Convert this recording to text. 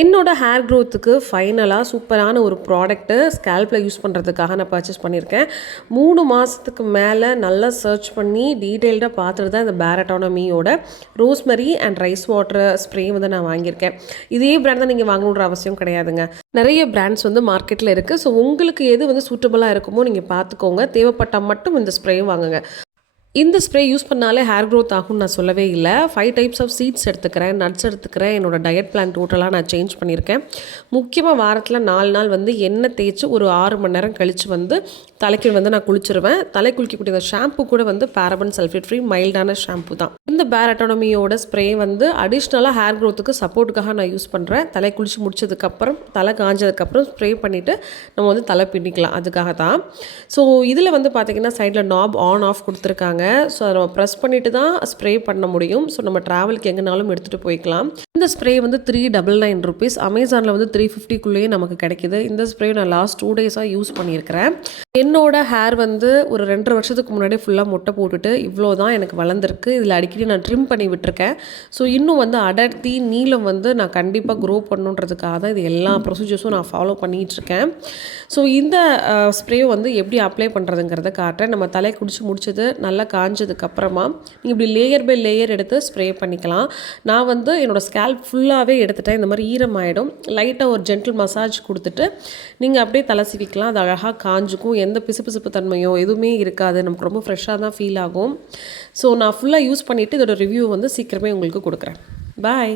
என்னோட ஹேர் க்ரோத்துக்கு ஃபைனலாக சூப்பரான ஒரு ப்ராடக்ட்டு ஸ்கேல்பில் யூஸ் பண்ணுறதுக்காக நான் பர்ச்சேஸ் பண்ணியிருக்கேன். 3 மாதத்துக்கு மேலே நல்லா சர்ச் பண்ணி டீட்டெயில்டாக பார்த்துட்டு தான் இந்த பேரட்டானமியோட rosemary and rice water spray வந்து நான் வாங்கியிருக்கேன். இதே பிராண்ட் தான் நீங்கள் வாங்கணுன்ற அவசியம் கிடையாதுங்க. நிறைய பிராண்ட்ஸ் வந்து மார்க்கெட்டில் இருக்குது. ஸோ உங்களுக்கு எது வந்து சூட்டபுளாக இருக்குமோ நீங்கள் பார்த்துக்கோங்க. தேவைப்பட்டால் மட்டும் இந்த ஸ்ப்ரே வாங்குங்க. இந்த ஸ்ப்ரே யூஸ் பண்ணாலே ஹேர் க்ரோத் ஆகும்னு நான் சொல்லவே இல்லை. 5 டைப்ஸ் ஆஃப் சீட்ஸ் எடுத்துக்கிறேன், நட்ஸ் எடுத்துக்கிறேன். என்னோட டயட் பிளான் டோட்டலாக நான் சேஞ்ச் பண்ணியிருக்கேன். முக்கியமாக வாரத்தில் 4 நாள் வந்து எண்ணெய் தேய்ச்சி ஒரு 6 மணி நேரம் கழித்து வந்து தலைக்கு வந்து நான் குளிச்சிருவேன். தலை குளிக்கக்கூடிய இந்த ஷாம்பு கூட வந்து பேரபன் சல்ஃபேட் ஃப்ரீ மைல்டான ஷாம்பு தான். இந்த பேரட்டானமியோட ஸ்ப்ரே வந்து அடிஷ்னலாக ஹேர் க்ரோத்துக்கு சப்போர்ட்டுக்காக நான் யூஸ் பண்ணுறேன். தலை குளிச்சு முடிச்சதுக்கப்புறம் தலை காஞ்சதுக்கப்புறம் ஸ்ப்ரே பண்ணிவிட்டு நம்ம வந்து தலை பின்னிக்கலாம், அதுக்காக தான். ஸோ இதில் வந்து பார்த்திங்கன்னா சைடில் நாப் ஆன் ஆஃப் கொடுத்துருக்காங்க. ஸோ அதை நம்ம ப்ரெஸ் பண்ணிவிட்டு தான் ஸ்ப்ரே பண்ண முடியும். ஸோ நம்ம ட்ராவலுக்கு எங்கேனாலும் எடுத்துகிட்டு போய்க்கலாம். இந்த ஸ்ப்ரே வந்து $399. அமேசானில் வந்து $350க்குள்ளேயே நமக்கு கிடைக்கிது. இந்த ஸ்ப்ரே நான் லாஸ்ட் 2 டேஸாக யூஸ் பண்ணியிருக்கிறேன். என்னோட ஹேர் வந்து ஒரு 2.5 வருஷத்துக்கு முன்னாடி ஃபுல்லாக மொட்டை போட்டுட்டு இவ்வளோ தான் எனக்கு வளர்ந்துருக்கு. இதில் அடிக்கடி நான் ட்ரிம் பண்ணி விட்டுருக்கேன். ஸோ இன்னும் வந்து அடர்த்தி நீளம் வந்து நான் கண்டிப்பாக க்ரோ பண்ணுன்றதுக்காக தான் இது எல்லா ப்ரொசீஜர்ஸும் நான் ஃபாலோ பண்ணிகிட்ருக்கேன். ஸோ இந்த ஸ்ப்ரே வந்து எப்படி அப்ளை பண்ணுறதுங்கிறத காட்டுறேன். நம்ம தலை குடிச்சு முடிச்சது நல்லா காஞ்சதுக்கப்புறமா நீங்கள் இப்படி லேயர் பை லேயர் எடுத்து ஸ்ப்ரே பண்ணிக்கலாம். நான் வந்து என்னோடய ஸ்கேல்ப் ஃபுல்லாகவே எடுத்துட்டேன். இந்த மாதிரி ஈரமாயிடும். லைட்டாக ஒரு ஜென்டில் மசாஜ் கொடுத்துட்டு நீங்கள் அப்படியே தலை சீவிக்கலாம். அது அழகாக காஞ்சிக்கும். எந்த பிசுபிசுப்பு தன்மையோ எதுவுமே இருக்காது. நமக்கு ரொம்ப ஃப்ரெஷ்ஷாக தான் ஃபீல் ஆகும். ஸோ நான் ஃபுல்லாக யூஸ் பண்ணிவிட்டு இதோட ரிவ்யூ வந்து சீக்கிரமே உங்களுக்கு கொடுக்குறேன். பாய்.